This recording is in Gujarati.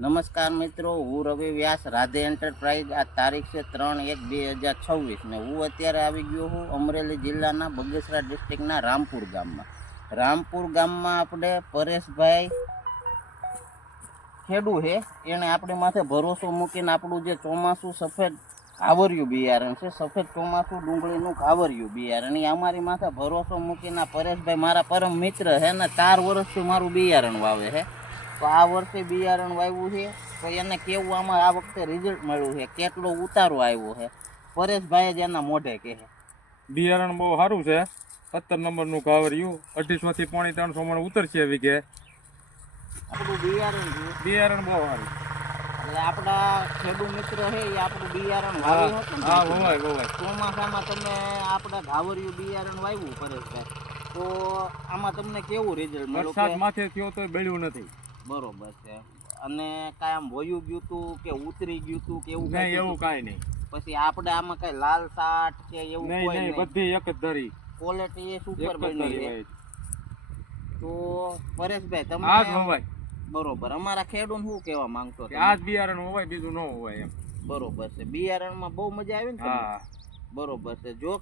નમસ્કાર મિત્રો, હું રવિ વ્યાસ, રાધે એન્ટરપ્રાઇઝ. આ તારીખ છે 3/1/2026 ને હું અત્યારે આવી ગયો છું અમરેલી જિલ્લાના બગસરા ડિસ્ટ્રિક્ટના રામપુર ગામમાં. રામપુર ગામમાં આપણે પરેશભાઈ ખેડૂ છે, એણે આપણી માથે ભરોસો મૂકીને આપણું જે ચોમાસું સફેદ કાવરિયું બિયારણ છે, સફેદ ચોમાસું ડુંગળીનું કાવરિયું બિયારણ, એ અમારી માથે ભરોસો મૂકીને પરેશભાઈ મારા પરમ મિત્ર છે ને 4 વર્ષથી મારું બિયારણ વાવે છે. તો આ વર્ષે બિયારણ વાવ્યું છે, તો એને કેવું આમાં આ વખતે રિઝલ્ટ મળ્યું છે, કેટલો ઉતારો આવ્યો છે, પરેશભાઈ જ એના મોઢે કહે. બિયારણ બહુ સારું છે. 17 નંબરનું કાવરિયું 250 થી 350 મણ ઉતરશે વીઘે. આપણું બિયારણ છે, બિયારણ બહુ સારું. એટલે આપણા ખેડૂત મિત્ર છે એ આપણું બિયારણ વાવી હતું. હા, વવાય. ચોમાસામાં તમે આપણે ઘાવરિયું બિયારણ વાવ્યું પરેશભાઈ, તો આમાં તમને કેવું રિઝલ્ટ મળ્યું? વરસાદ માથે થયો તો બળ્યું નથી. બરોબર છે. અને કાંઈ આમ વયું ગયું તું કે ઉતરી ગયું તું કે એવું? નહીં, એવું કાંઈ નહીં. પછી આપણે આમાં કઈ લાલ સાટ કે એવું કોઈ નહીં, બધી એક જ ધરી. ક્વોલિટી એ સુપર એક જ બની ધરી છે. હોય. તો પરેશભાઈ આ જ તમે વવાય. બરોબર, અમારા ખેડૂત શું કહેવા માંગતો કે આ જ બિયારણ વવાય, બીજું ન વવાય એમ. બરોબર છે. બિયારણમાં બહુ મજા આવી ને તમને? હા. બરોબર છે. જો